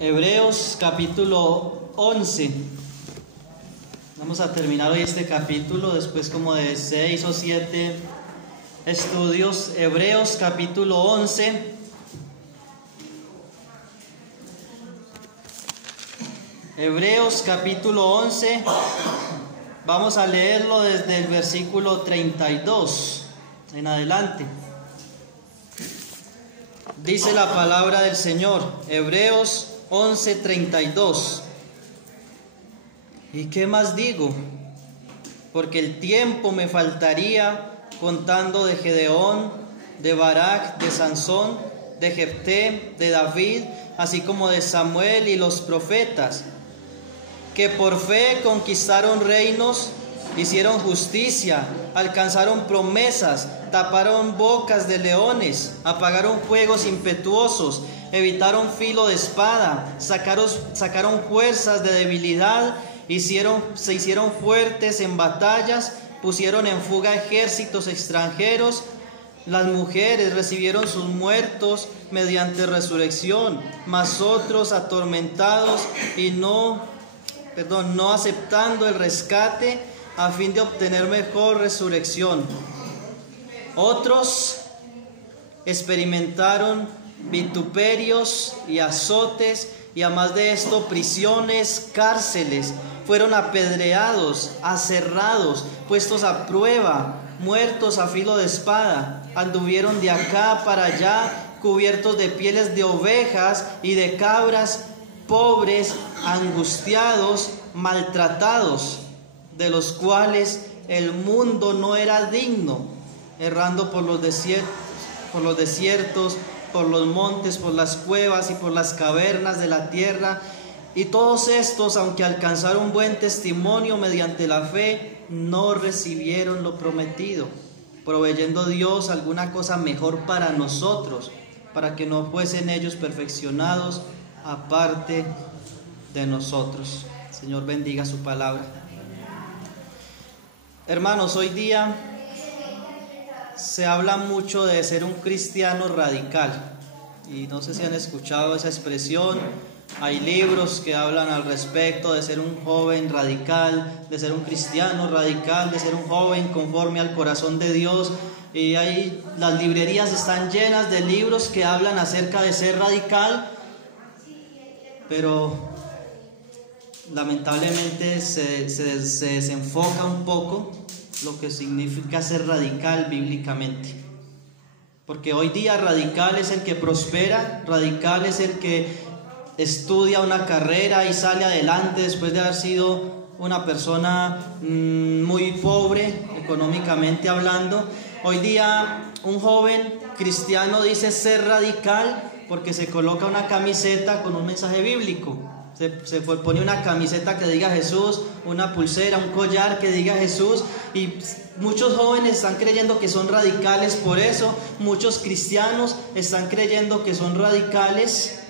Hebreos capítulo 11. Vamos a terminar hoy este capítulo después como de 6 o 7 estudios. Hebreos capítulo 11. Hebreos capítulo 11. Vamos a leerlo desde el versículo 32 en adelante. Dice la palabra del Señor, Hebreos 11:32. ¿Y qué más digo? Porque el tiempo me faltaría contando de Gedeón, de Barak, de Sansón, de Jefté, de David, así como de Samuel y los profetas, que por fe conquistaron reinos, hicieron justicia, alcanzaron promesas, taparon bocas de leones, apagaron fuegos impetuosos, evitaron filo de espada, sacaron fuerzas de debilidad, se hicieron fuertes en batallas, pusieron en fuga ejércitos extranjeros. Las mujeres recibieron sus muertos mediante resurrección, mas otros atormentados y no aceptando el rescate a fin de obtener mejor resurrección. Otros experimentaron vituperios y azotes, y además de esto prisiones, cárceles. Fueron apedreados, aserrados, puestos a prueba, muertos a filo de espada. Anduvieron de acá para allá, cubiertos de pieles de ovejas y de cabras, pobres, angustiados, maltratados, de los cuales el mundo no era digno, errando por los desiertos, por los montes, por las cuevas y por las cavernas de la tierra. Y todos estos, aunque alcanzaron buen testimonio mediante la fe, no recibieron lo prometido, proveyendo Dios alguna cosa mejor para nosotros, para que no fuesen ellos perfeccionados aparte de nosotros. Señor, bendiga su palabra. Hermanos, hoy día se habla mucho de ser un cristiano radical, y no sé si han escuchado esa expresión. Hay libros que hablan al respecto de ser un joven radical, de ser un cristiano radical, de ser un joven conforme al corazón de Dios. Y ahí las librerías están llenas de libros que hablan acerca de ser radical, pero lamentablemente se desenfoca un poco lo que significa ser radical bíblicamente. Porque hoy día radical es el que prospera, radical es el que estudia una carrera y sale adelante después de haber sido una persona muy pobre económicamente hablando. Hoy día un joven cristiano dice ser radical porque se coloca una camiseta con un mensaje bíblico. Se pone una camiseta que diga Jesús, una pulsera, un collar que diga Jesús, y muchos jóvenes están creyendo que son radicales por eso. Muchos cristianos están creyendo que son radicales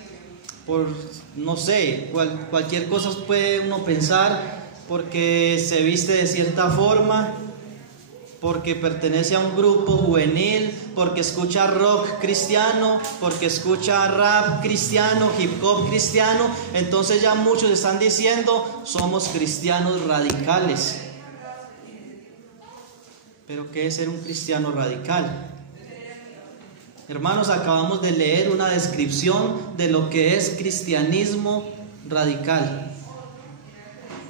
por, no sé, cualquier cosa puede uno pensar, porque se viste de cierta forma, porque pertenece a un grupo juvenil, porque escucha rock cristiano, porque escucha rap cristiano, hip hop cristiano. Entonces ya muchos están diciendo somos cristianos radicales. Pero ¿qué es ser un cristiano radical? Hermanos, acabamos de leer una descripción de lo que es cristianismo radical.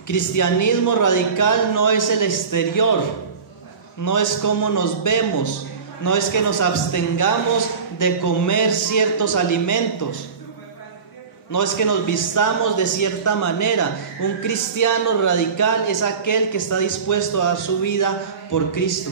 Cristianismo radical no es el exterior, no es cómo nos vemos, no es que nos abstengamos de comer ciertos alimentos, no es que nos vistamos de cierta manera. Un cristiano radical es aquel que está dispuesto a dar su vida por Cristo,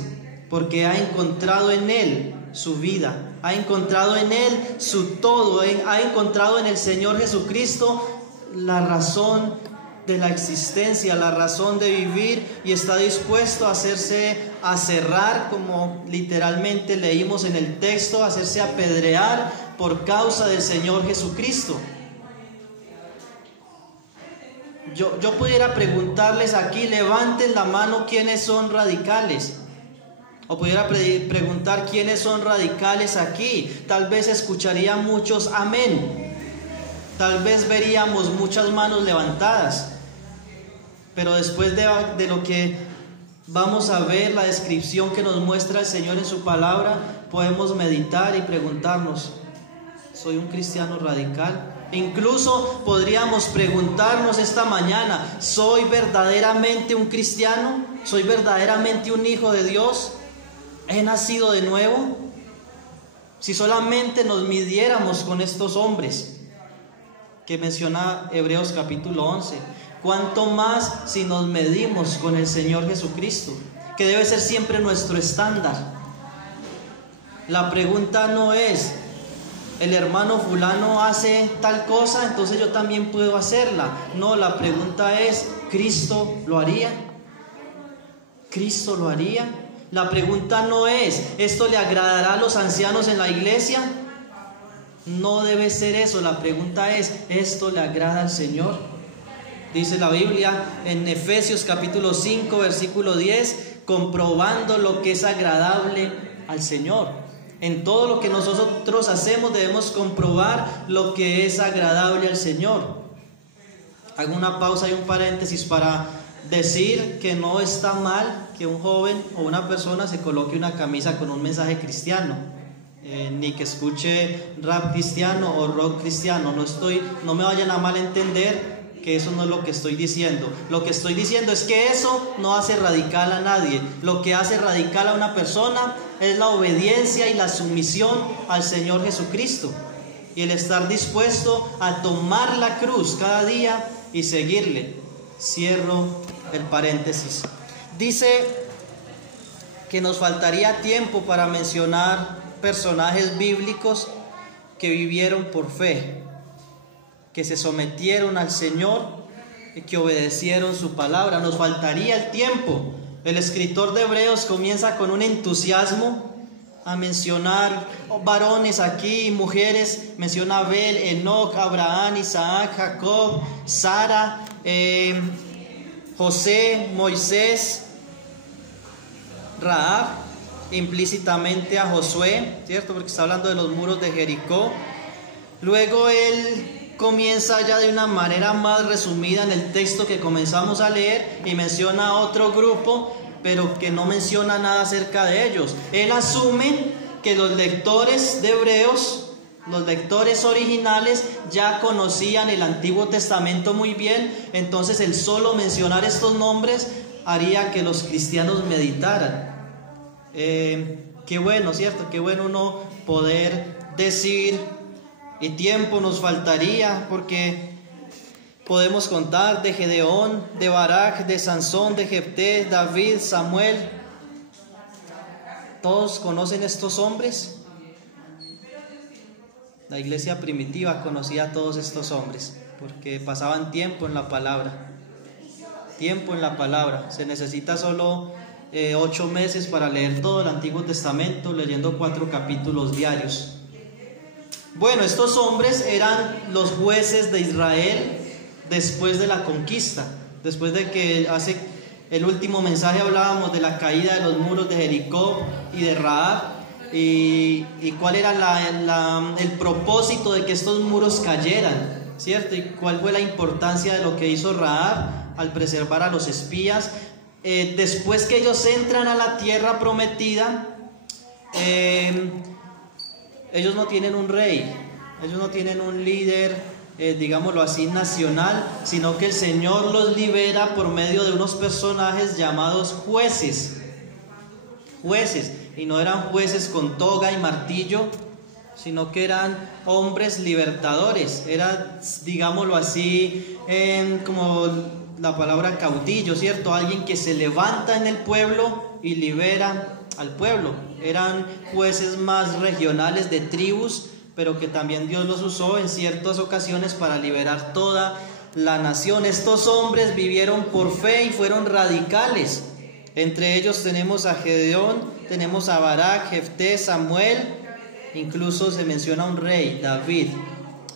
porque ha encontrado en Él su vida, ha encontrado en Él su todo, ha encontrado en el Señor Jesucristo la razón de la existencia, la razón de vivir, y está dispuesto a hacerse aserrar, como literalmente leímos en el texto, a hacerse apedrear por causa del Señor Jesucristo. Yo pudiera preguntarles aquí, levanten la mano quiénes son radicales. O pudiera preguntar quiénes son radicales aquí. Tal vez escucharía muchos amén. tal vez veríamos muchas manos levantadas, pero después de lo que vamos a ver, la descripción que nos muestra el Señor en su palabra, podemos meditar y preguntarnos: ¿soy un cristiano radical? Incluso podríamos preguntarnos esta mañana: ¿soy verdaderamente un cristiano? ¿Soy verdaderamente un hijo de Dios? ¿He nacido de nuevo? Si solamente nos midiéramos con estos hombres que menciona Hebreos capítulo 11, cuánto más si nos medimos con el Señor Jesucristo, que debe ser siempre nuestro estándar. La pregunta no es: el hermano fulano hace tal cosa, entonces yo también puedo hacerla. No, la pregunta es: ¿Cristo lo haría? ¿Cristo lo haría? La pregunta no es: ¿esto le agradará a los ancianos en la iglesia? No debe ser eso. La pregunta es: ¿esto le agrada al Señor? Dice la Biblia en Efesios capítulo 5 versículo 10: comprobando lo que es agradable al Señor. En todo lo que nosotros hacemos debemos comprobar lo que es agradable al Señor. Hago una pausa y un paréntesis para decir que no está mal que un joven o una persona se coloque una camisa con un mensaje cristiano, ni que escuche rap cristiano o rock cristiano. No me vayan a malentender, que eso no es lo que estoy diciendo. Lo que estoy diciendo es que eso no hace radical a nadie. Lo que hace radical a una persona es la obediencia y la sumisión al Señor Jesucristo, y el estar dispuesto a tomar la cruz cada día y seguirle. Cierro el paréntesis. Dice que nos faltaría tiempo para mencionar personajes bíblicos que vivieron por fe, que se sometieron al Señor y que obedecieron su palabra. Nos faltaría el tiempo. El escritor de Hebreos comienza con un entusiasmo a mencionar varones aquí, mujeres. Menciona Abel, Enoc, Abraham, Isaac, Jacob, Sara, José, Moisés, Rahab, implícitamente a Josué, ¿cierto? Porque está hablando de los muros de Jericó. Luego él comienza ya de una manera más resumida en el texto que comenzamos a leer y menciona a otro grupo, pero que no menciona nada acerca de ellos. Él asume que los lectores de Hebreos, los lectores originales, ya conocían el Antiguo Testamento muy bien. Entonces el solo mencionar estos nombres haría que los cristianos meditaran. Qué bueno, ¿cierto? Qué bueno uno poder decir: y tiempo nos faltaría, porque podemos contar de Gedeón, de Barak, de Sansón, de Jefté, David, Samuel. ¿Todos conocen estos hombres? La iglesia primitiva conocía a todos estos hombres porque pasaban tiempo en la palabra. Tiempo en la palabra. Se necesita solo 8 meses para leer todo el Antiguo Testamento, leyendo 4 capítulos diarios. Bueno, estos hombres eran los jueces de Israel después de la conquista. Después de que hace el último mensaje hablábamos de la caída de los muros de Jericó y de Rahab, y cuál era el propósito de que estos muros cayeran, ¿cierto? Y cuál fue la importancia de lo que hizo Rahab al preservar a los espías. Después que ellos entran a la tierra prometida, ellos no tienen un rey, ellos no tienen un líder, digámoslo así, nacional, sino que el Señor los libera por medio de unos personajes llamados jueces. Jueces, y no eran jueces con toga y martillo, sino que eran hombres libertadores. Era, digámoslo así, como la palabra caudillo, ¿cierto? Alguien que se levanta en el pueblo y libera al pueblo. Eran jueces más regionales de tribus, pero que también Dios los usó en ciertas ocasiones para liberar toda la nación. Estos hombres vivieron por fe y fueron radicales. Entre ellos tenemos a Gedeón, tenemos a Barak, Jefté, Samuel, incluso se menciona un rey, David.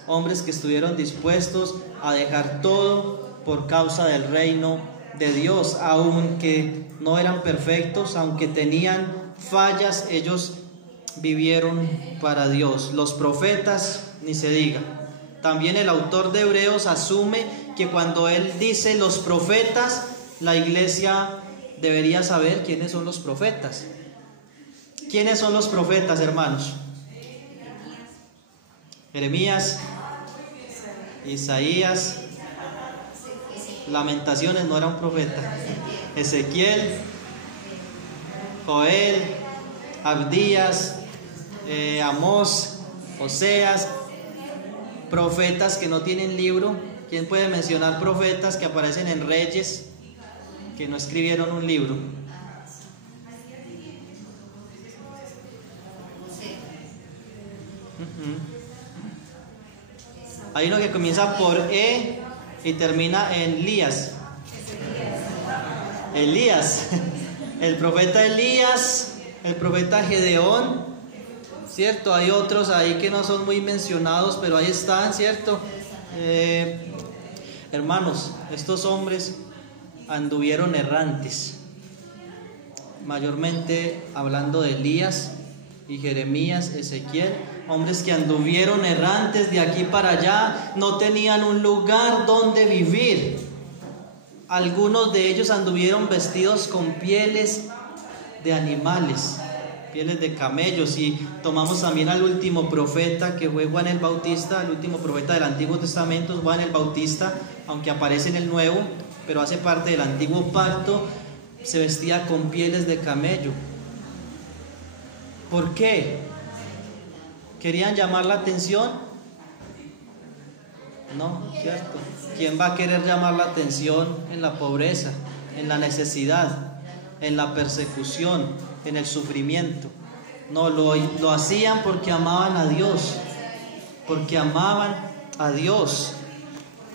Hombres que estuvieron dispuestos a dejar todo por causa del reino de Dios. Aunque no eran perfectos, aunque tenían fallas, ellos vivieron para Dios. Los profetas, ni se diga. También el autor de Hebreos asume que cuando él dice los profetas, la iglesia debería saber quiénes son los profetas. ¿Quiénes son los profetas, hermanos? Jeremías, Isaías, Lamentaciones no era un profeta, Ezequiel, Joel, Abdías, Amós, Oseas, profetas que no tienen libro. ¿Quién puede mencionar profetas que aparecen en Reyes que no escribieron un libro? Hay uno que comienza por E y termina en Elías. Elías, el profeta Elías, el profeta Gedeón, ¿cierto? Hay otros ahí que no son muy mencionados, pero ahí están, ¿cierto? Hermanos, estos hombres anduvieron errantes, mayormente hablando de Elías y Jeremías, Ezequiel, hombres que anduvieron errantes de aquí para allá, no tenían un lugar donde vivir. Algunos de ellos anduvieron vestidos con pieles de animales, pieles de camellos. Y tomamos también al último profeta, que fue Juan el Bautista, el último profeta del Antiguo Testamento, Juan el Bautista, aunque aparece en el Nuevo, pero hace parte del Antiguo Pacto, se vestía con pieles de camello. ¿Por qué? ¿Querían llamar la atención? No, ¿cierto? ¿Quién va a querer llamar la atención en la pobreza, en la necesidad, en la persecución, en el sufrimiento? No, lo hacían porque amaban a Dios, porque amaban a Dios.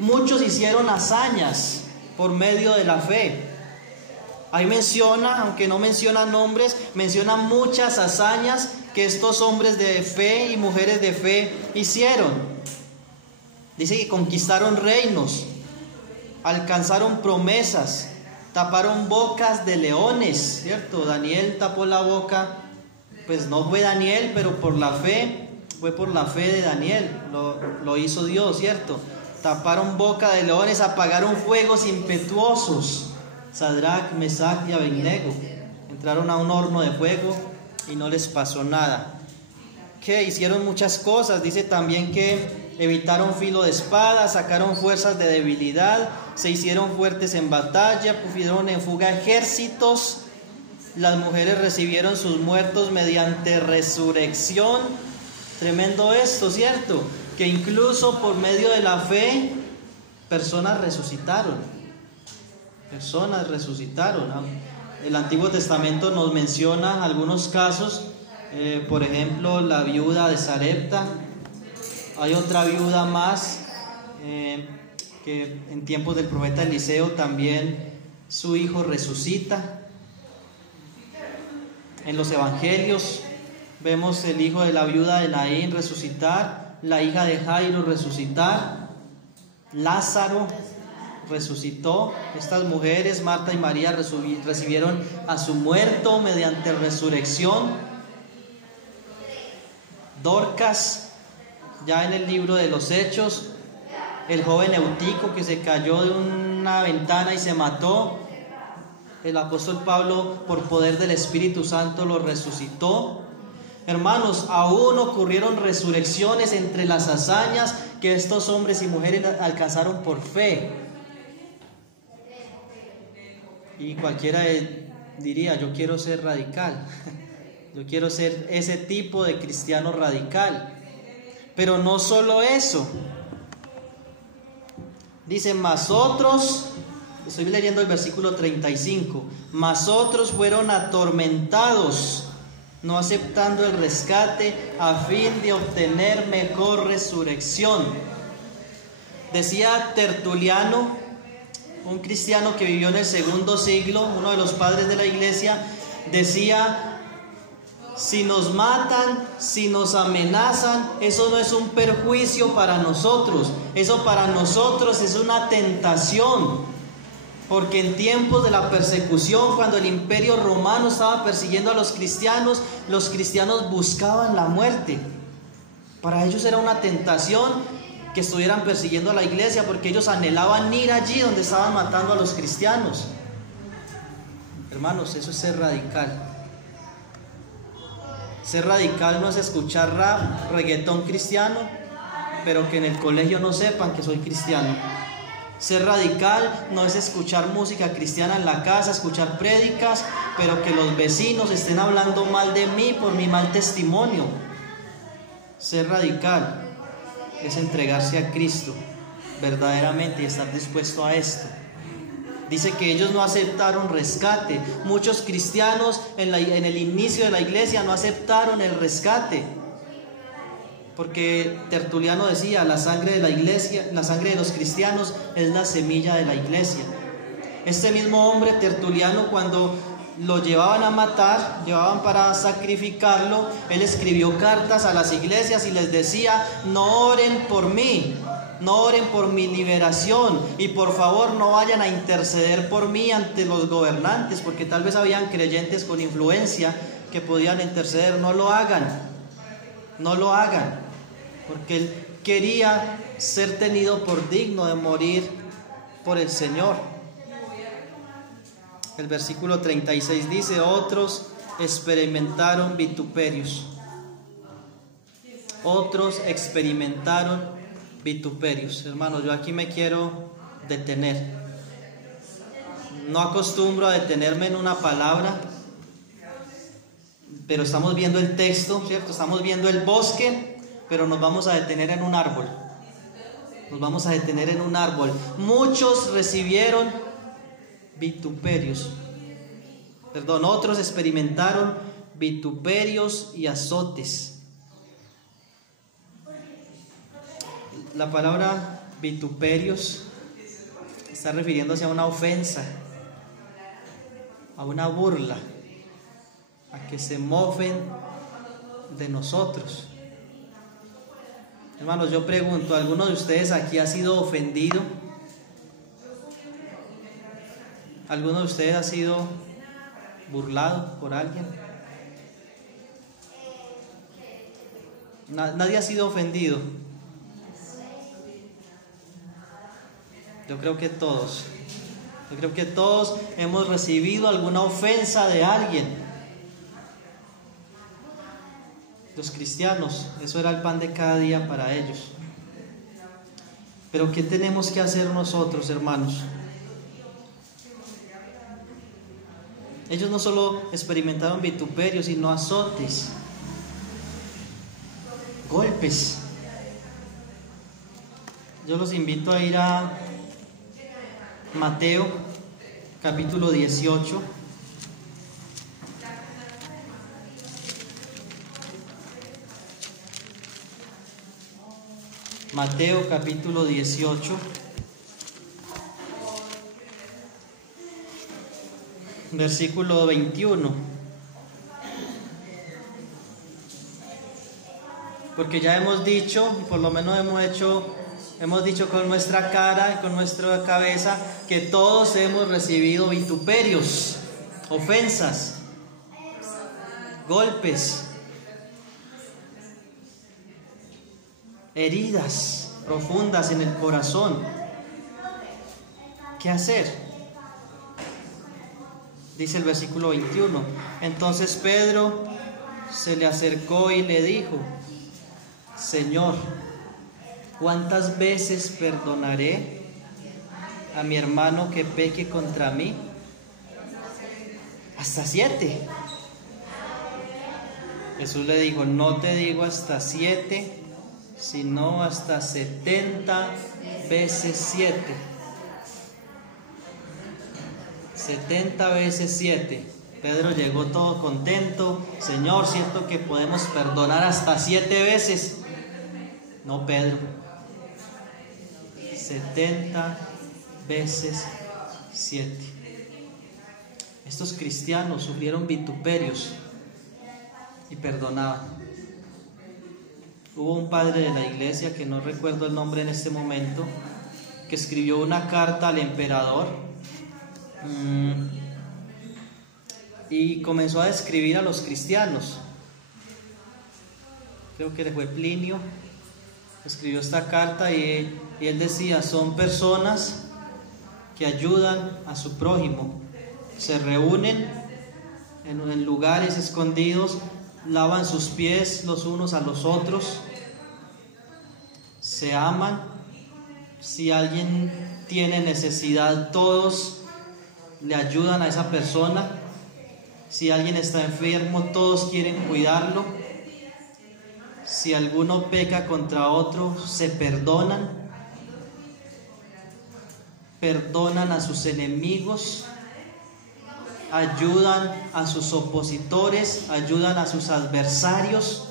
Muchos hicieron hazañas por medio de la fe. Ahí menciona, aunque no menciona nombres, menciona muchas hazañas que estos hombres de fe y mujeres de fe hicieron. Dice que conquistaron reinos, alcanzaron promesas, taparon bocas de leones, ¿cierto? Daniel tapó la boca, pues no fue Daniel, pero por la fe, fue por la fe de Daniel, lo hizo Dios, ¿cierto? Taparon boca de leones, apagaron fuegos impetuosos. Sadrach, Mesach y Abednego entraron a un horno de fuego y no les pasó nada. Que hicieron muchas cosas. Dice también que evitaron filo de espada, sacaron fuerzas de debilidad, se hicieron fuertes en batalla, pusieron en fuga ejércitos. Las mujeres recibieron sus muertos mediante resurrección. Tremendo esto, ¿cierto? Que incluso por medio de la fe personas resucitaron. Personas resucitaron. El Antiguo Testamento nos menciona algunos casos, por ejemplo, la viuda de Sarepta. Hay otra viuda más que en tiempos del profeta Eliseo también su hijo resucita. En los evangelios vemos el hijo de la viuda de Naín resucitar, la hija de Jairo resucitar, Lázaro resucitó. Estas mujeres, Marta y María, recibieron a su muerto mediante resurrección. Dorcas, ya en el libro de los Hechos, el joven Eutico que se cayó de una ventana y se mató, el apóstol Pablo, por poder del Espíritu Santo, lo resucitó. Hermanos, aún ocurrieron resurrecciones entre las hazañas que estos hombres y mujeres alcanzaron por fe. Y cualquiera diría, yo quiero ser radical, yo quiero ser ese tipo de cristiano radical. Pero no solo eso. Dice, mas otros, estoy leyendo el versículo 35, mas otros fueron atormentados, no aceptando el rescate a fin de obtener mejor resurrección. Decía Tertuliano, un cristiano que vivió en el segundo siglo, uno de los padres de la iglesia, decía: si nos matan, si nos amenazan, eso no es un perjuicio para nosotros, eso para nosotros es una tentación, porque en tiempos de la persecución, cuando el imperio romano estaba persiguiendo a los cristianos buscaban la muerte. Para ellos era una tentación que estuvieran persiguiendo a la iglesia, porque ellos anhelaban ir allí donde estaban matando a los cristianos. Hermanos, eso es ser radical. Ser radical no es escuchar rap, reggaetón cristiano, pero que en el colegio no sepan que soy cristiano. Ser radical no es escuchar música cristiana en la casa, escuchar prédicas, pero que los vecinos estén hablando mal de mí por mi mal testimonio. Ser radical es entregarse a Cristo verdaderamente y estar dispuesto a esto. Dice que ellos no aceptaron rescate. Muchos cristianos en el inicio de la iglesia no aceptaron el rescate, porque Tertuliano decía: la sangre de la iglesia, la sangre de los cristianos es la semilla de la iglesia. Este mismo hombre Tertuliano, cuando lo llevaban a matar, llevaban para sacrificarlo, él escribió cartas a las iglesias y les decía: no oren por mí, no oren por mi liberación, y por favor no vayan a interceder por mí ante los gobernantes, porque tal vez habían creyentes con influencia que podían interceder. No lo hagan, no lo hagan, porque él quería ser tenido por digno de morir por el Señor. El versículo 36 dice: otros experimentaron vituperios. Otros experimentaron vituperios. Hermanos, yo aquí me quiero detener. No acostumbro a detenerme en una palabra, pero estamos viendo el texto, ¿cierto? Estamos viendo el bosque, pero nos vamos a detener en un árbol. Nos vamos a detener en un árbol. Muchos recibieron vituperios. Otros experimentaron vituperios y azotes. La palabra vituperios está refiriéndose a una ofensa, a una burla, a que se mofen de nosotros. Hermanos, yo pregunto: ¿alguno de ustedes aquí ha sido ofendido? ¿Alguno de ustedes ha sido burlado por alguien? Nadie ha sido ofendido. Yo creo que todos. Yo creo que todos hemos recibido alguna ofensa de alguien. Los cristianos, eso era el pan de cada día para ellos. Pero ¿qué tenemos que hacer nosotros, hermanos? Ellos no solo experimentaron vituperios, sino azotes, golpes. Yo los invito a ir a Mateo capítulo 18. Mateo capítulo 18. Versículo 21. Porque ya hemos dicho, por lo menos hemos dicho con nuestra cara y con nuestra cabeza, que todos hemos recibido vituperios, ofensas, golpes, heridas profundas en el corazón. ¿Qué hacer? Dice el versículo 21. Entonces Pedro se le acercó y le dijo: Señor, ¿cuántas veces perdonaré a mi hermano que peque contra mí? ¿Hasta 7? Jesús le dijo: no te digo hasta 7, sino hasta 70 veces 7. 70 veces 7. Pedro llegó todo contento: Señor, siento que podemos perdonar hasta 7 veces. No, Pedro, 70 veces 7. Estos cristianos sufrieron vituperios y perdonaban. Hubo un padre de la iglesia, que no recuerdo el nombre en este momento, que escribió una carta al emperador y comenzó a describir a los cristianos. Creo que fue Plinio, escribió esta carta y él decía, son personas que ayudan a su prójimo, se reúnen en lugares escondidos, lavan sus pies los unos a los otros, se aman. Si alguien tiene necesidad, todos le ayudan a esa persona. Si alguien está enfermo, todos quieren cuidarlo. Si alguno peca contra otro, se perdonan. Perdonan a sus enemigos. Ayudan a sus opositores, ayudan a sus adversarios.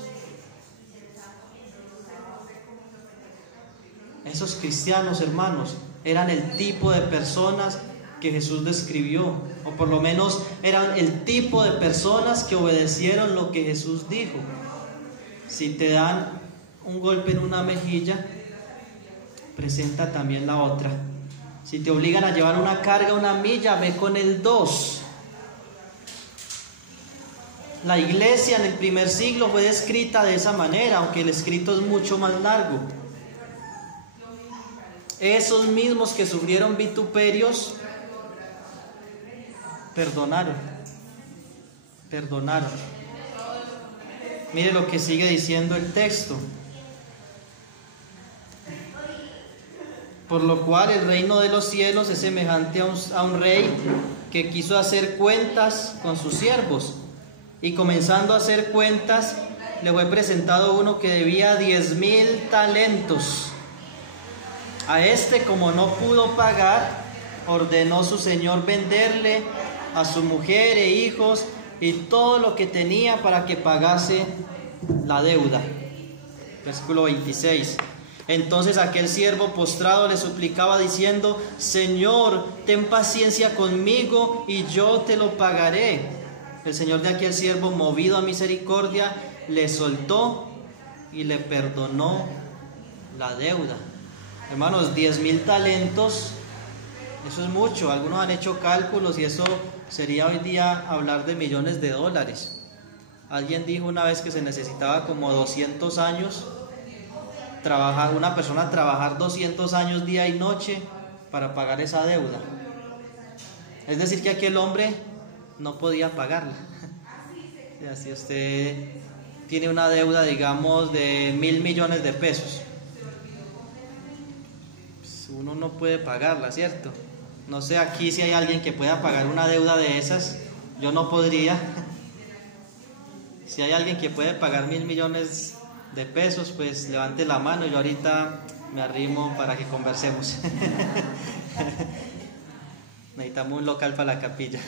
Esos cristianos, hermanos, eran el tipo de personas que Jesús describió, o por lo menos eran el tipo de personas que obedecieron lo que Jesús dijo. Si te dan un golpe en una mejilla, presenta también la otra. Si te obligan a llevar una carga, una milla, ve con el 2. La iglesia en el primer siglo fue descrita de esa manera, aunque el escrito es mucho más largo. Esos mismos que sufrieron vituperios, perdonaron. Mire lo que sigue diciendo el texto. Por lo cual el reino de los cielos es semejante a un rey que quiso hacer cuentas con sus siervos. Y comenzando a hacer cuentas, le fue presentado uno que debía 10,000 talentos. A este, como no pudo pagar, ordenó su señor venderle a su mujer e hijos y todo lo que tenía para que pagase la deuda. Versículo 26. Entonces aquel siervo postrado le suplicaba diciendo: Señor, ten paciencia conmigo y yo te lo pagaré. El señor de aquel siervo, movido a misericordia, le soltó y le perdonó la deuda. Hermanos, 10,000 talentos, eso es mucho. Algunos han hecho cálculos y eso sería hoy día hablar de millones de dólares. Alguien dijo una vez que se necesitaba como 200 años, una persona trabajar 200 años día y noche para pagar esa deuda. Es decir, que aquel hombre no podía pagarla. O sea, si usted tiene una deuda, digamos, de 1,000 millones de pesos, uno no puede pagarla, ¿cierto? No sé aquí si hay alguien que pueda pagar una deuda de esas. Yo no podría. Si hay alguien que puede pagar 1,000 millones de pesos, pues levante la mano. Yo ahorita me arrimo para que conversemos. Necesitamos un local para la capilla.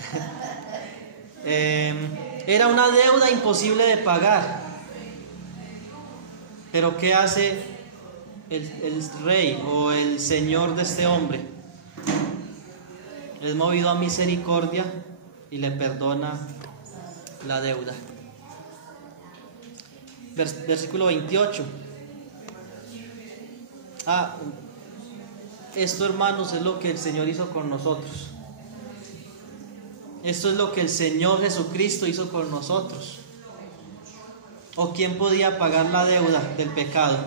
Era una deuda imposible de pagar. Pero ¿qué hace el rey o el señor de este hombre? Es movido a misericordia y le perdona la deuda. Versículo 28. Esto, hermanos, es lo que el Señor hizo con nosotros. Esto es lo que el Señor Jesucristo hizo con nosotros. ¿O quién podía pagar la deuda del pecado?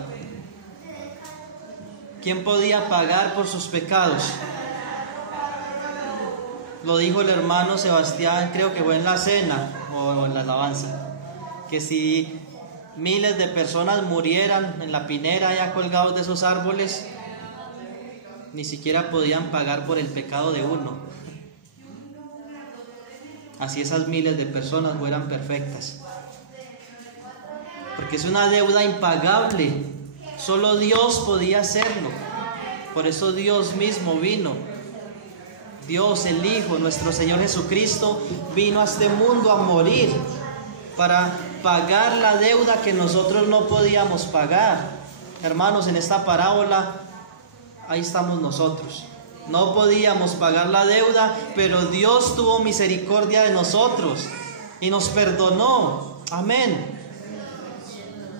¿Quién podía pagar por sus pecados? Lo dijo el hermano Sebastián, creo que fue en la cena o en la alabanza, que si miles de personas murieran en la pinera ya colgados de esos árboles, ni siquiera podían pagar por el pecado de uno. Así esas miles de personas fueran perfectas, porque es una deuda impagable. Solo Dios podía hacerlo. Por eso Dios mismo vino. Dios, el Hijo, nuestro Señor Jesucristo, vino a este mundo a morir para pagar la deuda que nosotros no podíamos pagar. Hermanos, en esta parábola, ahí estamos nosotros. No podíamos pagar la deuda, pero Dios tuvo misericordia de nosotros y nos perdonó. Amén.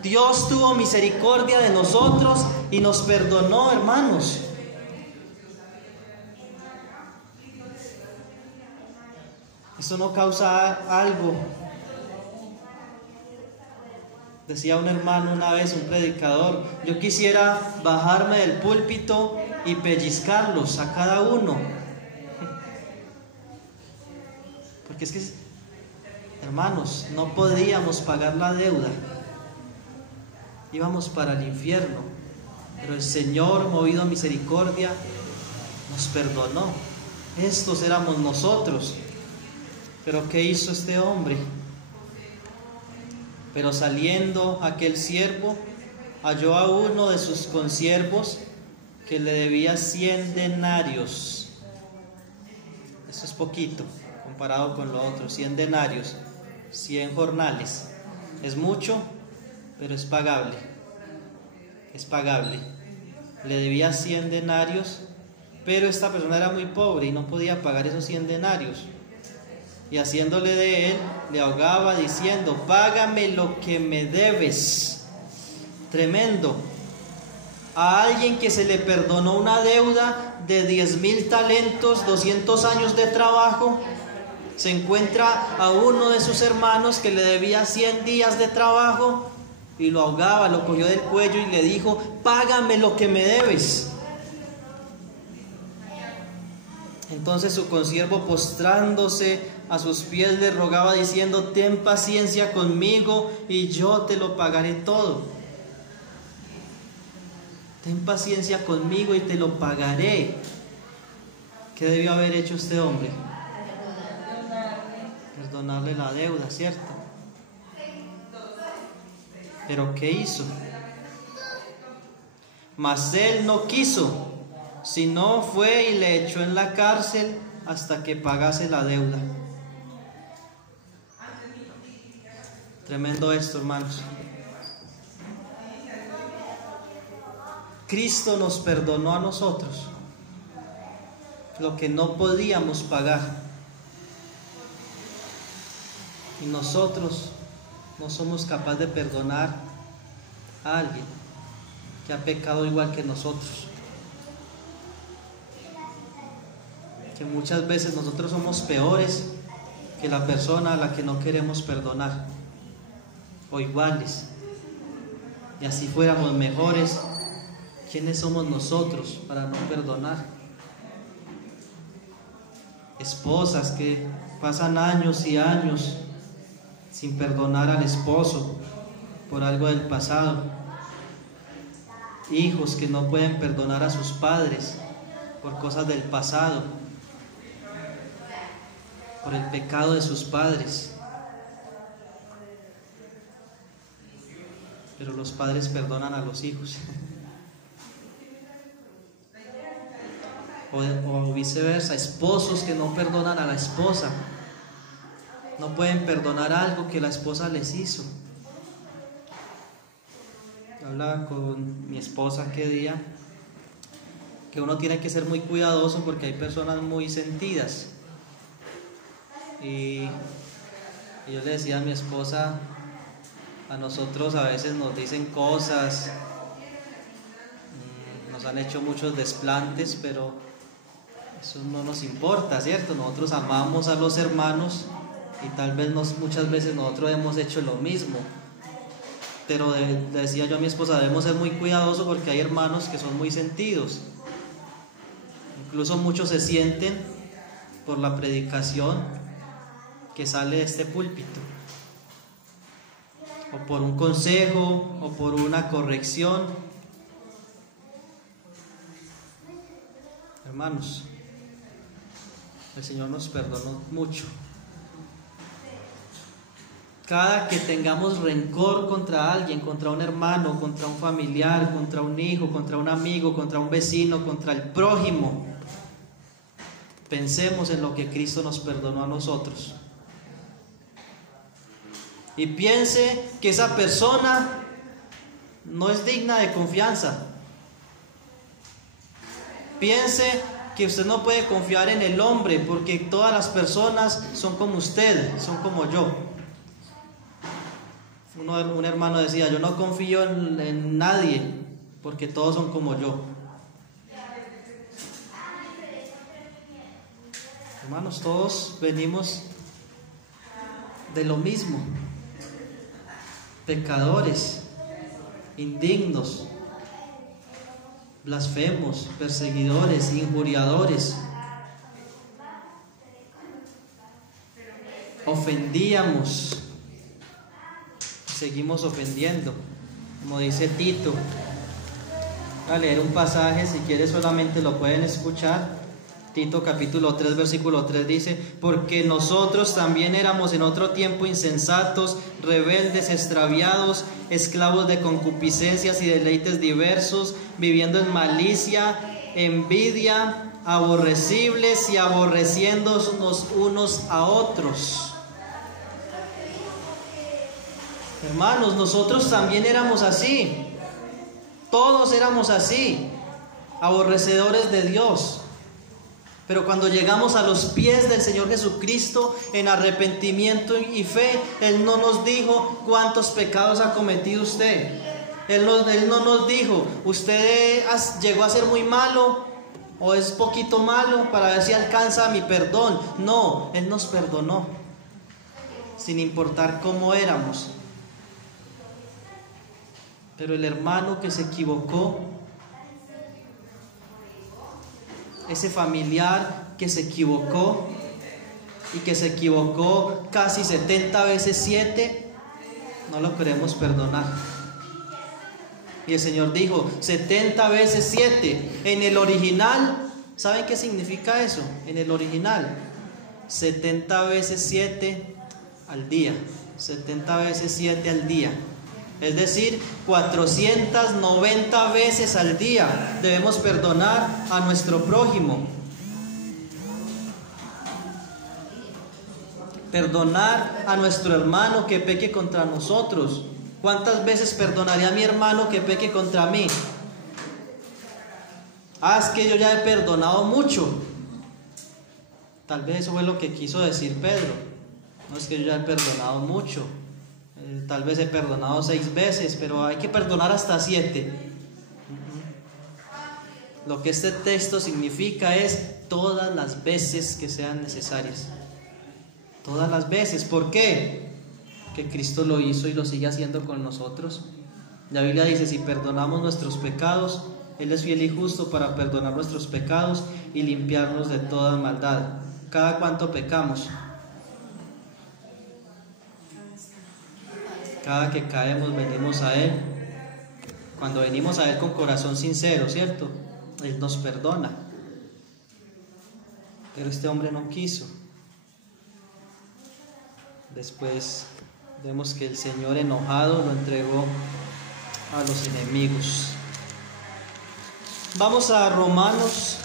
Dios tuvo misericordia de nosotros y nos perdonó, hermanos. Eso no causa algo. Decía un hermano una vez, un predicador, yo quisiera bajarme del púlpito y pellizcarlos a cada uno. Porque es que, hermanos, no podíamos pagar la deuda. Íbamos para el infierno. Pero el Señor, movido a misericordia, nos perdonó. Estos éramos nosotros. Pero ¿qué hizo este hombre? Pero saliendo aquel siervo, halló a uno de sus consiervos que le debía 100 denarios. Eso es poquito comparado con lo otro. 100 denarios, 100 jornales. Es mucho, pero es pagable. Es pagable. Le debía 100 denarios, pero esta persona era muy pobre y no podía pagar esos 100 denarios. Y haciéndole de él, le ahogaba diciendo, págame lo que me debes. Tremendo. A alguien que se le perdonó una deuda de 10,000 talentos, 200 años de trabajo, se encuentra a uno de sus hermanos que le debía 100 días de trabajo y lo ahogaba, lo cogió del cuello y le dijo, págame lo que me debes. Entonces su consiervo, postrándose a sus pies, le rogaba diciendo, ten paciencia conmigo y yo te lo pagaré todo. Ten paciencia conmigo y te lo pagaré. ¿Qué debió haber hecho este hombre? Perdonarle la deuda, ¿cierto? ¿Pero qué hizo? Mas él no quiso, sino fue y le echó en la cárcel hasta que pagase la deuda. Tremendo esto, hermanos. Cristo nos perdonó a nosotros lo que no podíamos pagar. Y nosotros no somos capaces de perdonar a alguien que ha pecado igual que nosotros. Que muchas veces nosotros somos peores que la persona a la que no queremos perdonar, o iguales. Y así fuéramos mejores, ¿quiénes somos nosotros para no perdonar? Esposas que pasan años y años sin perdonar al esposo por algo del pasado. Hijos que no pueden perdonar a sus padres por cosas del pasado, por el pecado de sus padres. Pero los padres perdonan a los hijos. O viceversa, esposos que no perdonan a la esposa. No pueden perdonar algo que la esposa les hizo. Hablaba con mi esposa aquel día que uno tiene que ser muy cuidadoso porque hay personas muy sentidas. Y yo le decía a mi esposa, a nosotros a veces nos dicen cosas, nos han hecho muchos desplantes, pero eso no nos importa, ¿cierto? Nosotros amamos a los hermanos y tal vez muchas veces nosotros hemos hecho lo mismo. Pero le decía yo a mi esposa, debemos ser muy cuidadosos porque hay hermanos que son muy sentidos. Incluso muchos se sienten por la predicación que sale de este púlpito, o por un consejo, o por una corrección. Hermanos, el Señor nos perdonó mucho. Cada que tengamos rencor contra alguien, contra un hermano, contra un familiar, contra un hijo, contra un amigo, contra un vecino, contra el prójimo, pensemos en lo que Cristo nos perdonó a nosotros. Y piense que esa persona no es digna de confianza. Piense que usted no puede confiar en el hombre porque todas las personas son como usted, son como yo. Un hermano decía, yo no confío en nadie porque todos son como yo. Hermanos, todos venimos de lo mismo. pecadores, indignos, blasfemos, perseguidores, injuriadores. Ofendíamos, seguimos ofendiendo, como dice Tito. Voy a leer un pasaje, si quieres solamente lo pueden escuchar. Tito capítulo 3 versículo 3 dice: porque nosotros también éramos en otro tiempo insensatos, rebeldes, extraviados, esclavos de concupiscencias y deleites diversos, viviendo en malicia, envidia, aborrecibles y aborreciéndonos unos a otros. Hermanos, nosotros también éramos así. Todos éramos así, aborrecedores de Dios. Pero cuando llegamos a los pies del Señor Jesucristo en arrepentimiento y fe, Él no nos dijo cuántos pecados ha cometido usted. Él no nos dijo, usted llegó a ser muy malo o es poquito malo para ver si alcanza mi perdón. No, Él nos perdonó, sin importar cómo éramos. Pero el hermano que se equivocó, ese familiar que se equivocó y que se equivocó casi 70 veces 7, no lo queremos perdonar. Y el Señor dijo 70 veces 7. En el original, ¿saben qué significa eso? En el original, 70 veces 7 al día. 70 veces 7 al día. Es decir, 490 veces al día debemos perdonar a nuestro prójimo. Perdonar a nuestro hermano que peque contra nosotros. ¿Cuántas veces perdonaré a mi hermano que peque contra mí? Es que yo ya he perdonado mucho. Tal vez eso fue lo que quiso decir Pedro. No, es que yo ya he perdonado mucho. Tal vez he perdonado 6 veces, pero hay que perdonar hasta 7. Lo que este texto significa es todas las veces que sean necesarias. Todas las veces. ¿Por qué? Que Cristo lo hizo y lo sigue haciendo con nosotros. La Biblia dice: si perdonamos nuestros pecados, Él es fiel y justo para perdonar nuestros pecados y limpiarnos de toda maldad. ¿Cada cuánto pecamos? Cada que caemos venimos a Él. Cuando venimos a Él con corazón sincero, ¿cierto? Él nos perdona. Pero este hombre no quiso. Después vemos que el Señor, enojado, lo entregó a los enemigos. Vamos a Romanos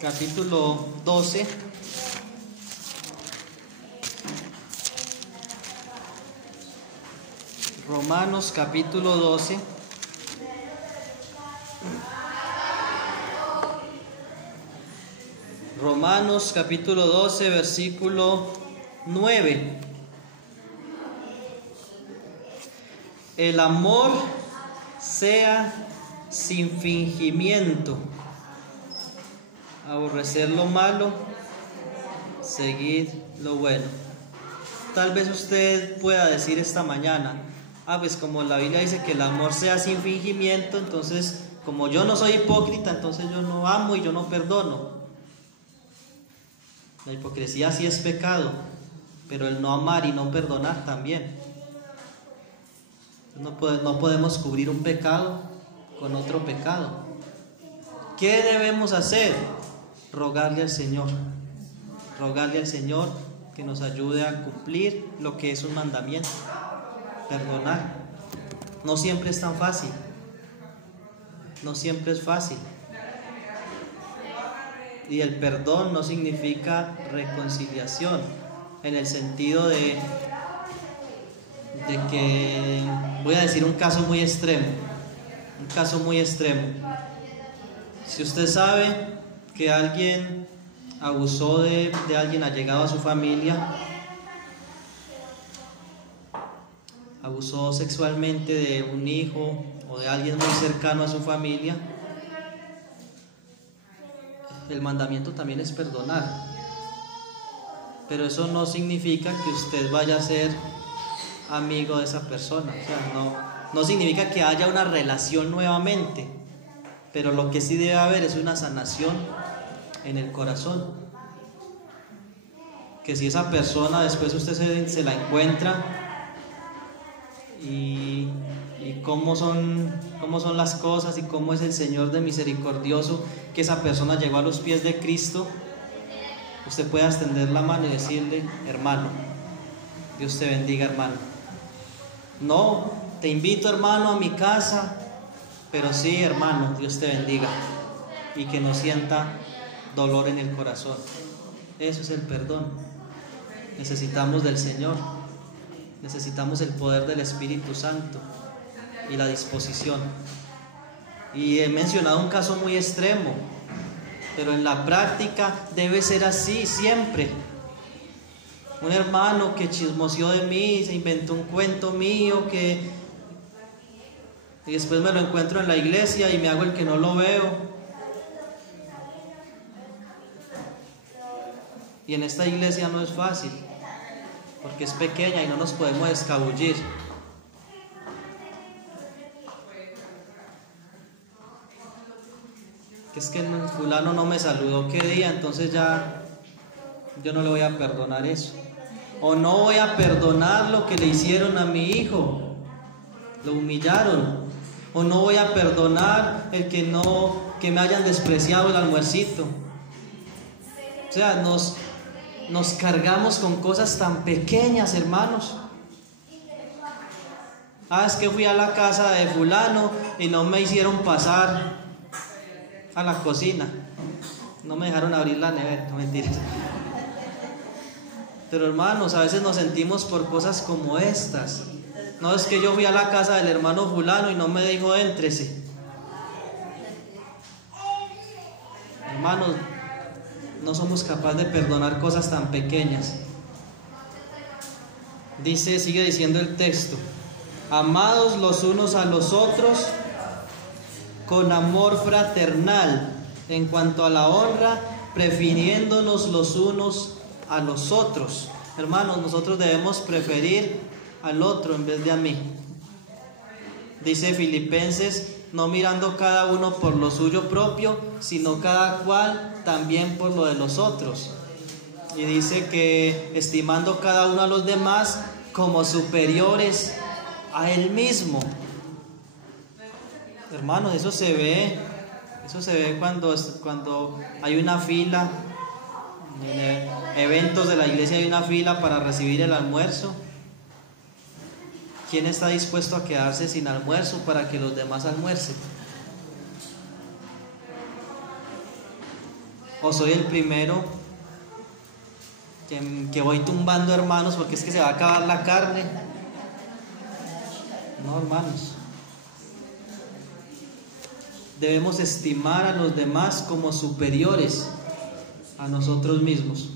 capítulo 12. Romanos capítulo 12. Romanos capítulo 12, versículo 9. El amor sea sin fingimiento. Aborrecer lo malo, seguir lo bueno. Tal vez usted pueda decir esta mañana: pues como la Biblia dice que el amor sea sin fingimiento, entonces como yo no soy hipócrita, entonces yo no amo y yo no perdono. La hipocresía sí es pecado, pero el no amar y no perdonar también. No podemos cubrir un pecado con otro pecado. ¿Qué debemos hacer? Rogarle al Señor que nos ayude a cumplir lo que es un mandamiento. Perdonar. No siempre es tan fácil. No siempre es fácil. Y el perdón no significa reconciliación, en el sentido de que, voy a decir un caso muy extremo. Si usted sabe que alguien abusó de alguien allegado a su familia, abusó sexualmente de un hijo o de alguien muy cercano a su familia, el mandamiento también es perdonar. Pero eso no significa que usted vaya a ser amigo de esa persona. O sea, no significa que haya una relación nuevamente, pero lo que sí debe haber es una sanación en el corazón. Que si esa persona después usted se la encuentra y cómo son las cosas y cómo es el Señor de misericordioso, que esa persona llegó a los pies de Cristo, usted puede extender la mano y decirle: hermano, Dios te bendiga, hermano. No, te invito, hermano, a mi casa, pero sí, hermano, Dios te bendiga. Y que no sienta dolor en el corazón. Eso es el perdón. Necesitamos del Señor. Necesitamos el poder del Espíritu Santo y la disposición. Y he mencionado un caso muy extremo, pero en la práctica debe ser así siempre. Un hermano que chismoseó de mí, se inventó un cuento mío, y después me lo encuentro en la iglesia y me hago el que no lo veo. Y en esta iglesia no es fácil, porque es pequeña y no nos podemos escabullir. Que es que el fulano no me saludó qué día, entonces ya yo no le voy a perdonar eso. O no voy a perdonar lo que le hicieron a mi hijo, lo humillaron. O no voy a perdonar que me hayan despreciado el almuercito. O sea, nos cargamos con cosas tan pequeñas, hermanos. Es que fui a la casa de fulano y no me hicieron pasar a la cocina, no me dejaron abrir la nevera, no, mentiras. Pero hermanos, a veces nos sentimos por cosas como estas. No, es que yo fui a la casa del hermano fulano y no me dijo éntrese. Hermanos, no somos capaces de perdonar cosas tan pequeñas. Sigue diciendo el texto: amados los unos a los otros con amor fraternal, en cuanto a la honra, prefiriéndonos los unos a los otros. Hermanos, nosotros debemos preferir al otro en vez de a mí. Dice Filipenses: no mirando cada uno por lo suyo propio, sino cada cual también por lo de los otros. Y dice que estimando cada uno a los demás como superiores a él mismo. Hermanos, eso se ve cuando hay una fila, en eventos de la iglesia hay una fila para recibir el almuerzo. ¿Quién está dispuesto a quedarse sin almuerzo para que los demás almuercen? ¿O soy el primero que voy tumbando, hermanos, porque es que se va a acabar la carne? No, hermanos. Debemos estimar a los demás como superiores a nosotros mismos.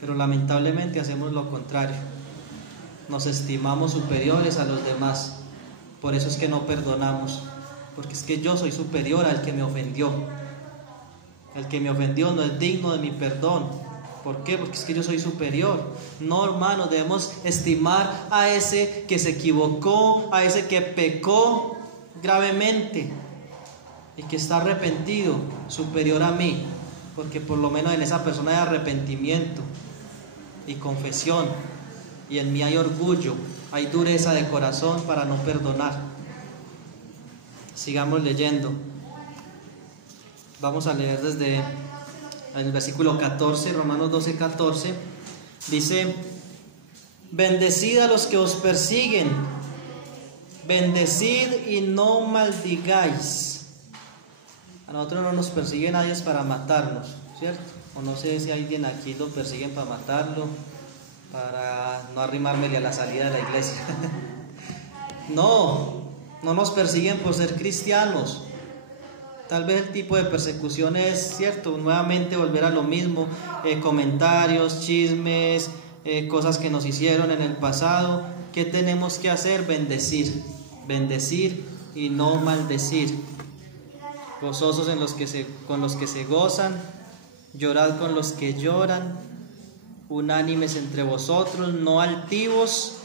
Pero lamentablemente hacemos lo contrario. Nos estimamos superiores a los demás. Por eso es que no perdonamos. Porque es que yo soy superior al que me ofendió. El que me ofendió no es digno de mi perdón. ¿Por qué? Porque es que yo soy superior. No, hermanos, debemos estimar a ese que se equivocó, a ese que pecó gravemente y que está arrepentido, superior a mí, porque por lo menos en esa persona hay arrepentimiento y confesión, y en mí hay orgullo, hay dureza de corazón para no perdonar. Sigamos leyendo. Vamos a leer desde el versículo 14, Romanos 12, 14. Dice: bendecid a los que os persiguen, bendecid y no maldigáis. A nosotros no nos persigue nadie es para matarnos, ¿cierto? O no sé si alguien aquí lo persiguen para matarlo, para no arrimármele a la salida de la iglesia. No nos persiguen por ser cristianos. Tal vez el tipo de persecución es, cierto, nuevamente volver a lo mismo, comentarios, chismes, cosas que nos hicieron en el pasado. ¿Qué tenemos que hacer? Bendecir y no maldecir. Gozosos con los que se gozan, llorad con los que lloran, unánimes entre vosotros, no altivos,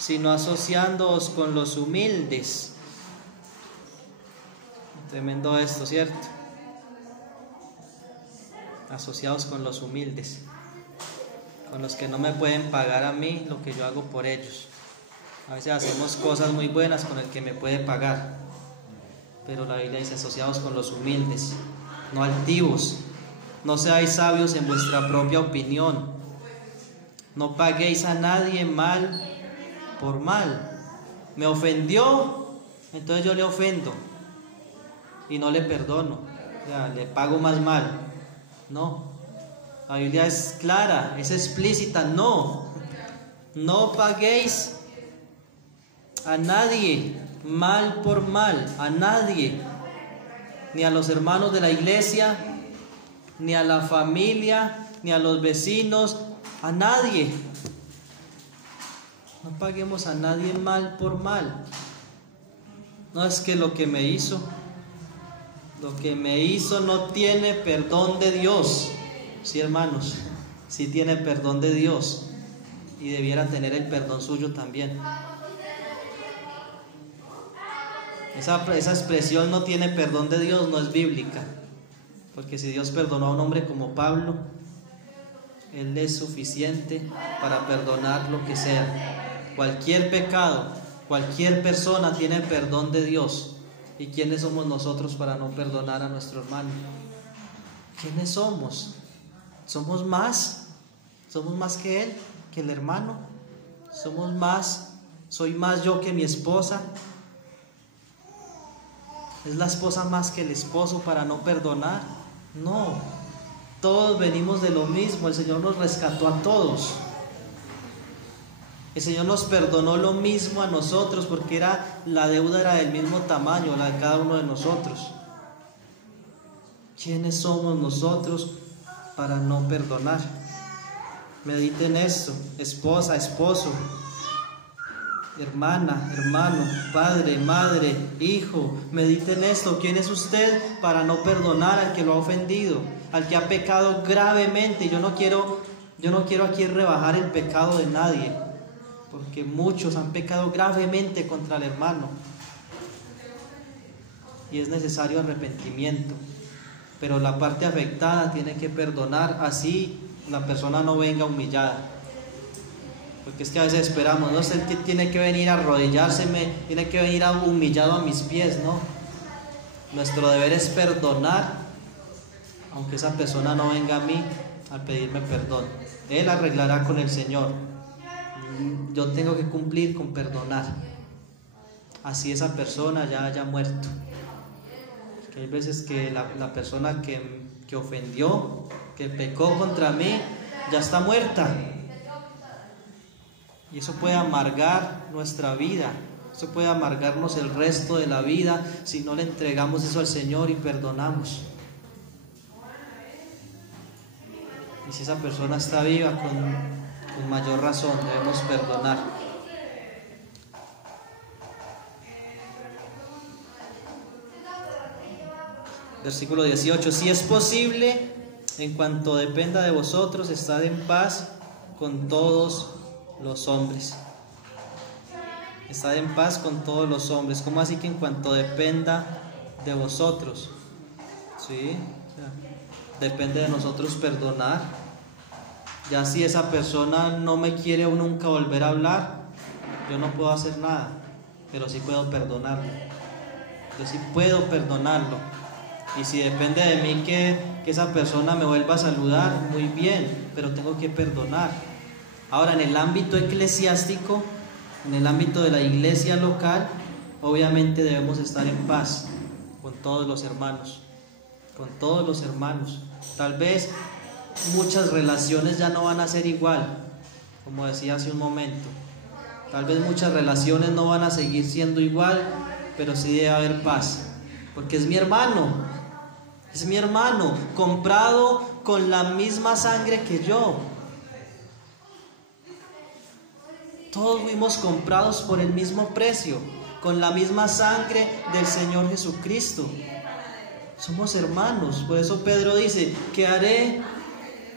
sino asociándoos con los humildes. Tremendo esto, ¿cierto? Asociados con los humildes, con los que no me pueden pagar a mí lo que yo hago por ellos. A veces hacemos cosas muy buenas con el que me puede pagar, pero la Biblia dice asociados con los humildes, no altivos. No seáis sabios en vuestra propia opinión. No paguéis a nadie mal por mal. Me ofendió, entonces yo le ofendo y no le perdono, o sea, le pago más mal. No, la Biblia es clara, es explícita. No paguéis a nadie mal por mal, a nadie, ni a los hermanos de la iglesia, ni a la familia, ni a los vecinos, a nadie. No paguemos a nadie mal por mal. No, es que lo que me hizo no tiene perdón de Dios. Sí, hermanos, sí tiene perdón de Dios y debiera tener el perdón suyo también. Esa expresión no tiene perdón de Dios no es bíblica, porque si Dios perdonó a un hombre como Pablo, Él es suficiente para perdonar lo que sea. Cualquier pecado, cualquier persona tiene perdón de Dios. ¿Y quiénes somos nosotros para no perdonar a nuestro hermano? ¿Quiénes somos? ¿Somos más? ¿Somos más que él, que el hermano? ¿Somos más? ¿Soy más yo que mi esposa? ¿Es la esposa más que el esposo para no perdonar? No, todos venimos de lo mismo. El Señor nos rescató a todos. El Señor nos perdonó lo mismo a nosotros, porque la deuda era del mismo tamaño, la de cada uno de nosotros. ¿Quiénes somos nosotros para no perdonar? Mediten esto, esposa, esposo, hermana, hermano, padre, madre, hijo. Mediten esto. ¿Quién es usted para no perdonar al que lo ha ofendido, al que ha pecado gravemente? Yo no quiero aquí rebajar el pecado de nadie, porque muchos han pecado gravemente contra el hermano y es necesario arrepentimiento, pero la parte afectada tiene que perdonar, así la persona no venga humillada, porque es que a veces esperamos, no es el que tiene que venir a arrodillárseme, tiene que venir humillado a mis pies. No, nuestro deber es perdonar, aunque esa persona no venga a mí a pedirme perdón. Él arreglará con el Señor. Yo tengo que cumplir con perdonar, así esa persona ya haya muerto. Porque hay veces que la persona que ofendió, que pecó contra mí, ya está muerta, y eso puede amargar nuestra vida, eso puede amargarnos el resto de la vida si no le entregamos eso al Señor y perdonamos. Y si esa persona está viva, con mayor razón debemos perdonar. Versículo 18: si es posible, en cuanto dependa de vosotros, estad en paz con todos los hombres. Estad en paz con todos los hombres. ¿Cómo así que en cuanto dependa de vosotros? ¿Sí? Depende de nosotros perdonar. Ya si esa persona no me quiere o nunca volver a hablar, yo no puedo hacer nada, pero sí puedo perdonarlo. Yo sí puedo perdonarlo. Y si depende de mí que esa persona me vuelva a saludar, muy bien, pero tengo que perdonar. Ahora, en el ámbito eclesiástico, en el ámbito de la iglesia local, obviamente debemos estar en paz con todos los hermanos, con todos los hermanos. Tal vez muchas relaciones ya no van a ser igual, como decía hace un momento. Tal vez muchas relaciones no van a seguir siendo igual, pero sí debe haber paz, porque es mi hermano, comprado con la misma sangre que yo. Todos fuimos comprados por el mismo precio, con la misma sangre del Señor Jesucristo. Somos hermanos. Por eso Pedro dice: ¿qué haré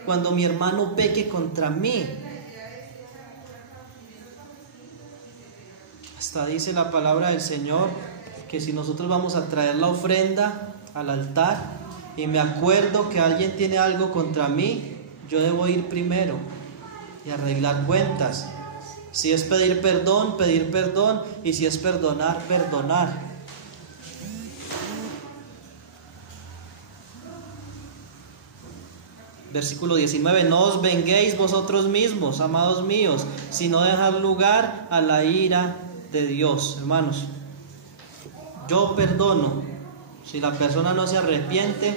cuando mi hermano peque contra mí? Hasta dice la palabra del Señor que si nosotros vamos a traer la ofrenda al altar y me acuerdo que alguien tiene algo contra mí, yo debo ir primero y arreglar cuentas. Si es pedir perdón, y si es perdonar, perdonar. Versículo 19: no os venguéis vosotros mismos, amados míos, sino dejad lugar a la ira de Dios. Hermanos, yo perdono. Si la persona no se arrepiente,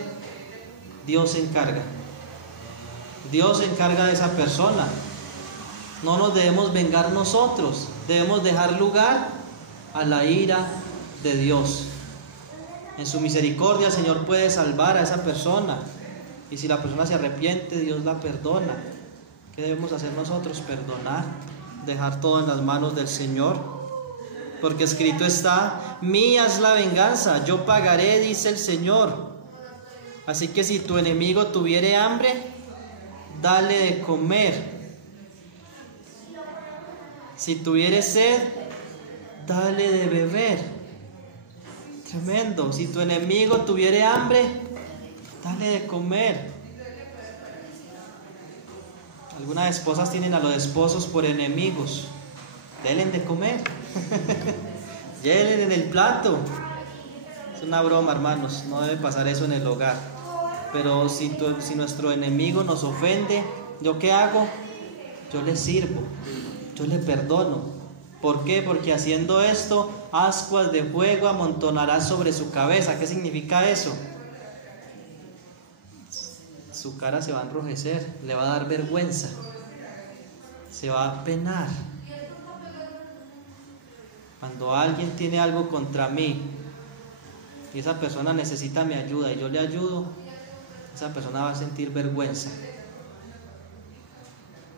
Dios se encarga. Dios se encarga de esa persona. No nos debemos vengar nosotros, debemos dejar lugar a la ira de Dios. En su misericordia el Señor puede salvar a esa persona, y si la persona se arrepiente, Dios la perdona. ¿Qué debemos hacer nosotros? Perdonar, dejar todo en las manos del Señor, porque escrito está: mía es la venganza, yo pagaré, dice el Señor. Así que si tu enemigo tuviere hambre, dale de comer. Si tuviere sed, dale de beber. Tremendo. Si tu enemigo tuviere hambre, dale de comer. Algunas esposas tienen a los esposos por enemigos. Denle de comer. Llévenle en el plato. Es una broma, hermanos. No debe pasar eso en el hogar. Pero si nuestro enemigo nos ofende, ¿yo qué hago? Yo le sirvo. Yo le perdono. ¿Por qué? Porque haciendo esto, ascuas de fuego amontonará sobre su cabeza. ¿Qué significa eso? Su cara se va a enrojecer, le va a dar vergüenza, se va a penar. Cuando alguien tiene algo contra mí y esa persona necesita mi ayuda y yo le ayudo, esa persona va a sentir vergüenza.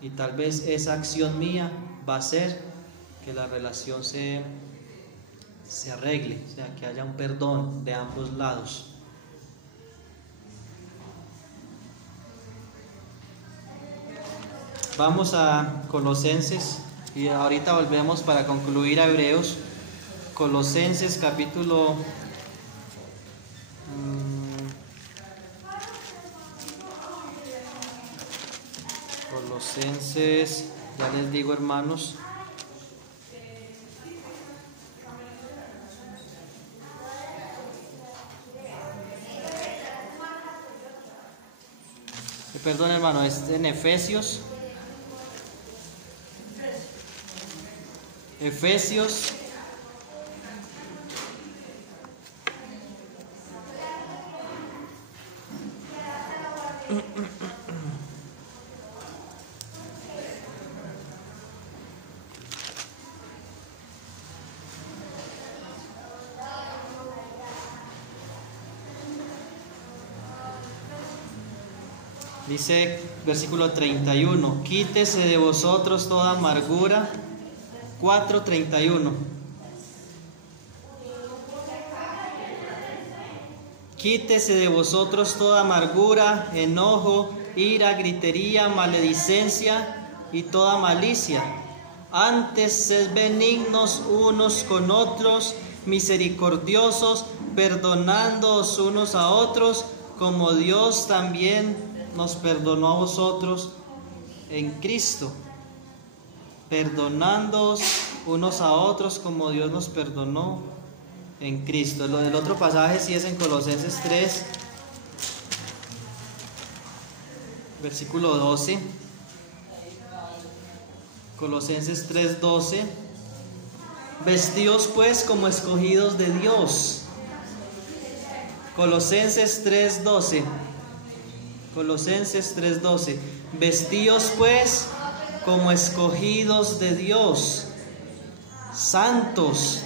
Y tal vez esa acción mía va a hacer que la relación se arregle, o sea, que haya un perdón de ambos lados. Vamos a Colosenses y ahorita volvemos para concluir a Hebreos. Colosenses capítulo Colosenses, ya les digo, hermanos. Perdón, hermano, es en Efesios. Efesios dice, versículo 31, quítese de vosotros toda amargura. 4:31. Quítese de vosotros toda amargura, enojo, ira, gritería, maledicencia y toda malicia. Antes sed benignos unos con otros, misericordiosos, perdonándoos unos a otros, como Dios también nos perdonó a vosotros en Cristo. Perdonándoos unos a otros como Dios nos perdonó en Cristo. El otro pasaje sí es en Colosenses 3, versículo 12. Colosenses 3:12. Vestíos pues como escogidos de Dios. Colosenses 3:12. Colosenses 3:12. Vestíos pues como escogidos de Dios, santos,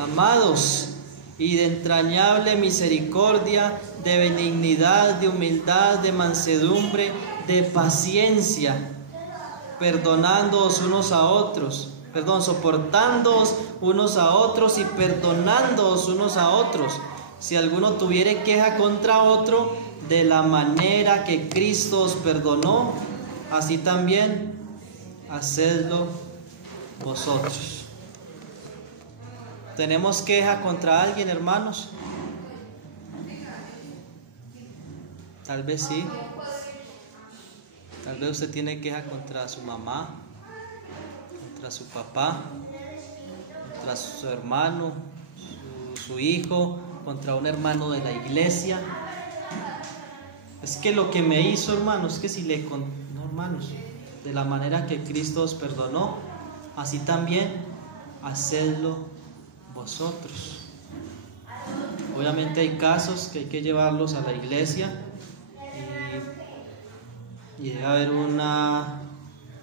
amados y de entrañable misericordia, de benignidad, de humildad, de mansedumbre, de paciencia, perdonándoos unos a otros, soportándoos unos a otros y perdonándoos unos a otros. Si alguno tuviere queja contra otro, de la manera que Cristo os perdonó, así también hacedlo vosotros. ¿Tenemos queja contra alguien, hermanos? Tal vez sí. Tal vez usted tiene queja contra su mamá, contra su papá, contra su hermano, su hijo, contra un hermano de la iglesia. Es que lo que me hizo, hermanos, es que si le... No, hermanos, de la manera que Cristo os perdonó, así también hacedlo vosotros. Obviamente hay casos que hay que llevarlos a la iglesia y debe haber una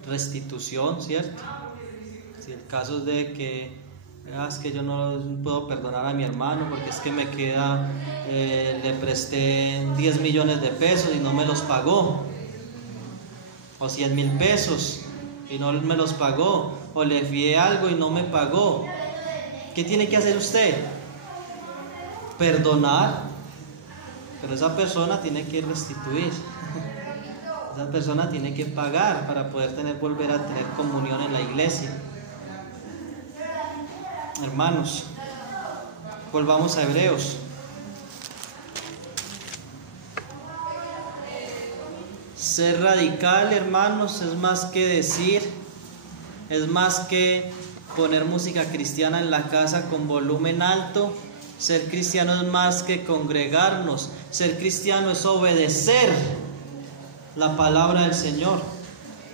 restitución, ¿cierto? Si el caso es de que es que yo no puedo perdonar a mi hermano porque es que me queda, le presté 10 millones de pesos y no me los pagó, o 100,000 pesos y no me los pagó, o le fié algo y no me pagó. ¿Qué tiene que hacer usted? Perdonar, pero esa persona tiene que restituir. Esa persona tiene que pagar para poder volver a tener comunión en la iglesia. Hermanos, volvamos a Hebreos. Ser radical, hermanos, es más que decir, es más que poner música cristiana en la casa con volumen alto. Ser cristiano es más que congregarnos. Ser cristiano es obedecer la palabra del Señor.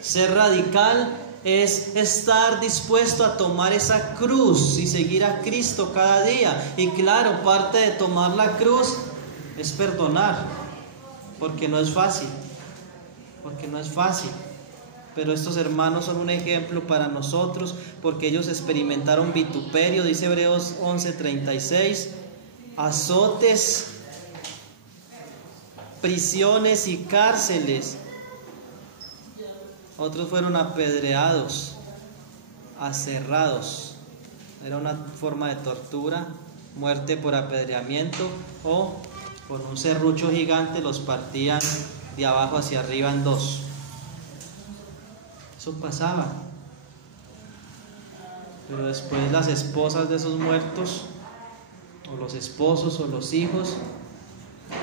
Ser radical es estar dispuesto a tomar esa cruz y seguir a Cristo cada día. Y claro, parte de tomar la cruz es perdonar, porque no es fácil, pero estos hermanos son un ejemplo para nosotros, porque ellos experimentaron vituperio, dice Hebreos 11:36, azotes, prisiones y cárceles. Otros fueron apedreados, aserrados. Era una forma de tortura, muerte por apedreamiento, o con un serrucho gigante los partían de abajo hacia arriba en dos. Eso pasaba. Pero después las esposas de esos muertos, o los esposos o los hijos,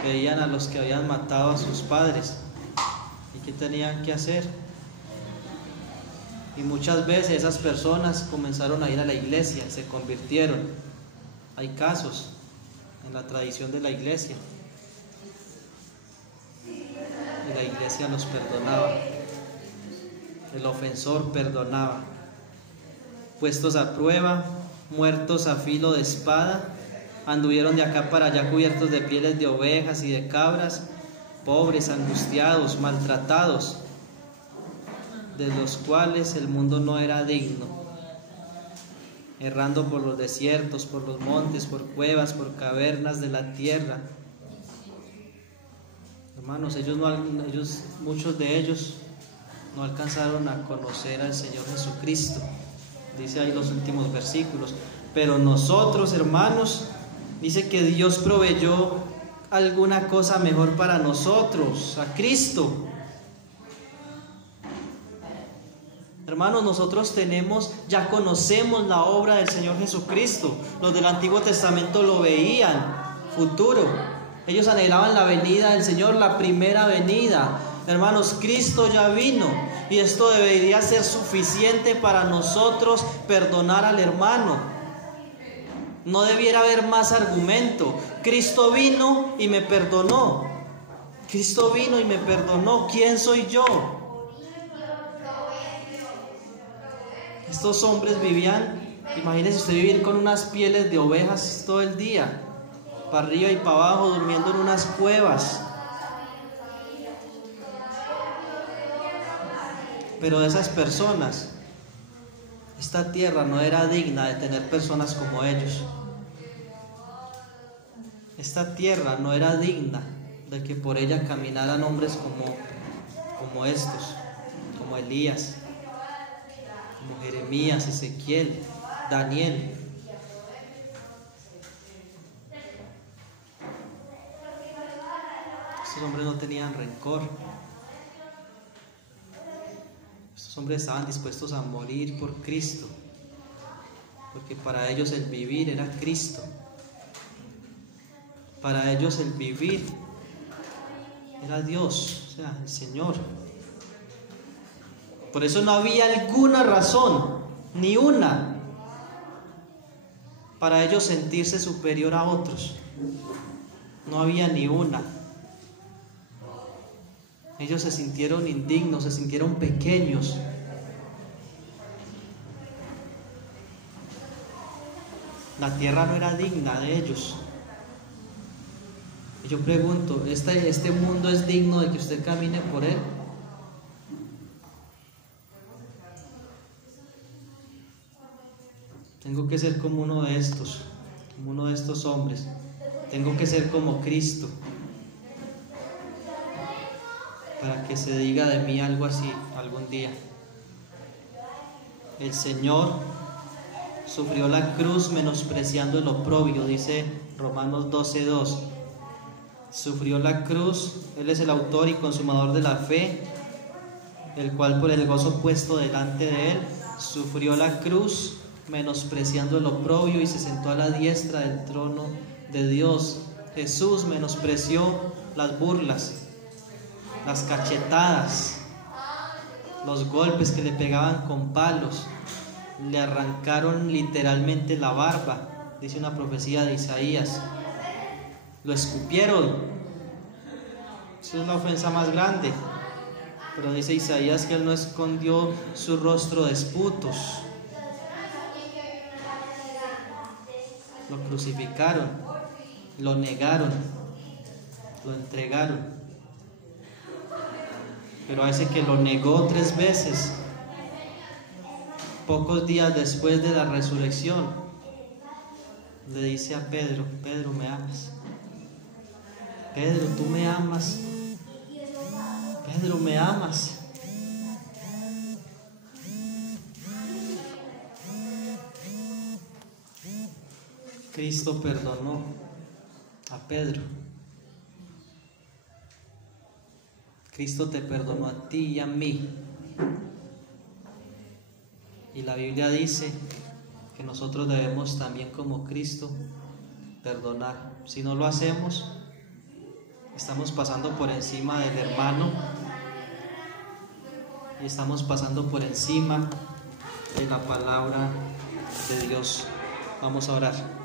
veían a los que habían matado a sus padres. ¿Y qué tenían que hacer? Y muchas veces esas personas comenzaron a ir a la iglesia, se convirtieron. Hay casos en la tradición de la iglesia. Y la iglesia los perdonaba. El ofensor perdonaba. Puestos a prueba, muertos a filo de espada, anduvieron de acá para allá cubiertos de pieles de ovejas y de cabras, pobres, angustiados, maltratados, de los cuales el mundo no era digno, errando por los desiertos, por los montes, por cuevas, por cavernas de la tierra. Hermanos, muchos de ellos no alcanzaron a conocer al Señor Jesucristo, dice ahí los últimos versículos. Pero nosotros, hermanos, dice que Dios proveyó alguna cosa mejor para nosotros, a Cristo. Hermanos, nosotros ya conocemos la obra del Señor Jesucristo. Los del Antiguo Testamento lo veían futuro. Ellos anhelaban la venida del Señor, la primera venida. Hermanos, Cristo ya vino, y esto debería ser suficiente para nosotros perdonar al hermano. No debiera haber más argumento. Cristo vino y me perdonó. Cristo vino y me perdonó. ¿Quién soy yo? Estos hombres vivían, imagínense usted vivir con unas pieles de ovejas todo el día, para arriba y para abajo, durmiendo en unas cuevas. Pero de esas personas, esta tierra no era digna de tener personas como ellos. Esta tierra no era digna de que por ella caminaran hombres como estos, como Elías, como Jeremías, Ezequiel, Daniel. Estos hombres no tenían rencor. Estos hombres estaban dispuestos a morir por Cristo, porque para ellos el vivir era Cristo. Para ellos el vivir era Dios, o sea, el Señor. Por eso no había alguna razón, ni una, para ellos sentirse superior a otros. No había ni una. Ellos se sintieron indignos, se sintieron pequeños. La tierra no era digna de ellos. Y yo pregunto, ¿este mundo es digno de que usted camine por él? Tengo que ser como uno de estos hombres. Tengo que ser como Cristo, para que se diga de mí algo así algún día. El Señor sufrió la cruz menospreciando el oprobio, dice Romanos 12:2. Sufrió la cruz, Él es el autor y consumador de la fe, el cual por el gozo puesto delante de Él, sufrió la cruz menospreciando el oprobio y se sentó a la diestra del trono de Dios. Jesús menospreció las burlas, las cachetadas, los golpes que le pegaban con palos. Le arrancaron literalmente la barba, dice una profecía de Isaías. Lo escupieron. Esa es la ofensa más grande. Pero dice Isaías que él no escondió su rostro de esputos. Lo crucificaron, lo negaron, lo entregaron. Pero a ese que lo negó 3 veces, pocos días después de la resurrección, le dice a Pedro: Pedro, ¿me amas? Pedro, ¿tú me amas? Pedro, ¿me amas? Cristo perdonó a Pedro. Cristo te perdonó a ti y a mí. Y la Biblia dice que nosotros debemos también, como Cristo, perdonar. Si no lo hacemos, estamos pasando por encima del hermano y estamos pasando por encima de la palabra de Dios. Vamos a orar.